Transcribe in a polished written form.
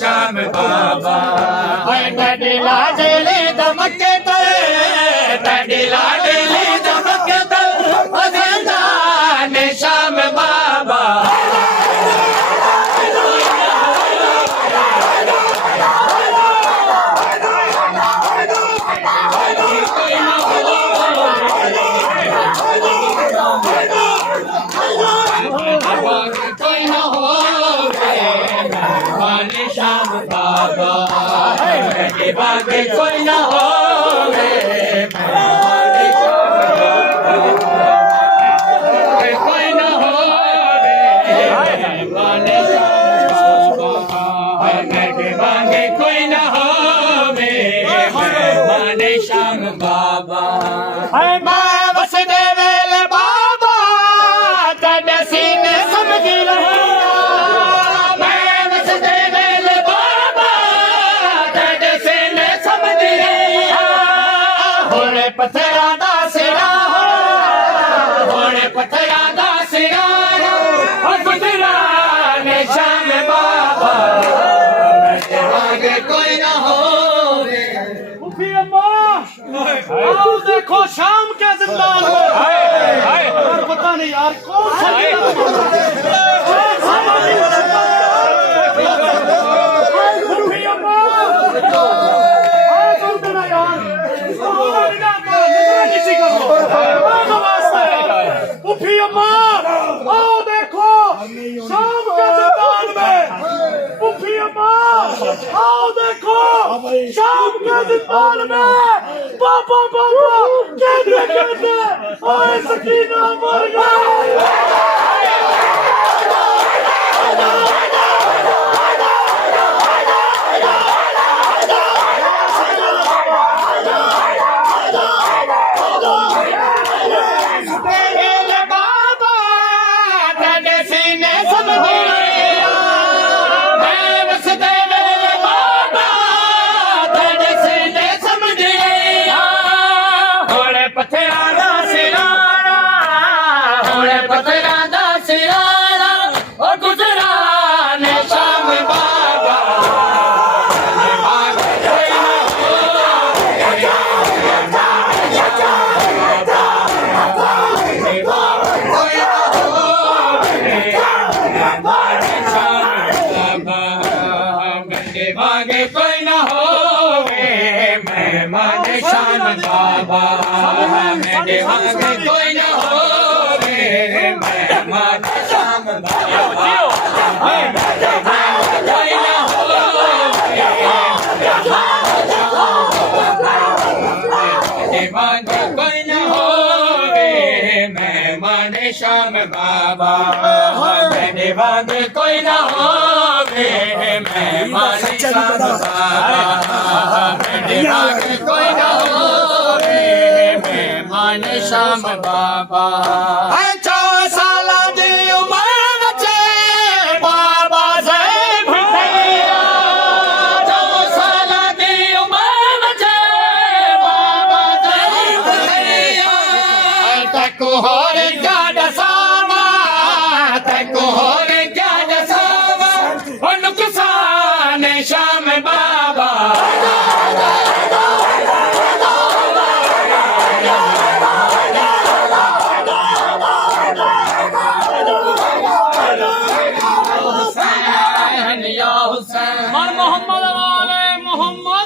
श्याम बाबा तड़ी लाडली दमके तड़ी लाडली दमके श्याम बाबा कोई न हो श्याम बाबा बागे कोई न हो कोई न हो बागे कोई न हो माने श्याम बाबा वसुदेव बाबा तड़ सीने समझी पत्थरा दा सिरा होने पत्थरा दा सिरा गुजरा ने श्याम बाबा आगे कोई ना हो आओ देखो शाम के जिंदान में यार पता नहीं यार कौन सा आओ देखो शाम के जिंदान में पुफी अम्मा आओ देखो शाम के जिंदान में पापा पापा कहते ओए सकीना मर गई आगे कोई न हो मैं माने श्याम बाबा मेरे आगे कोई न हो मैं माने श्याम बाबा कोई न हो कोई न हो मैं माने श्याम बाबा मेरे आगे कोई न हो मैं माने श्याम बाबा मेरे आगे कोई न हो मैं माने श्याम बाबा 4 साल दी उम्र चे बाबा साहेब भैया 4 साल दी उम्र चे बाबा साहेब भैया तक होर गाड़ सामा तक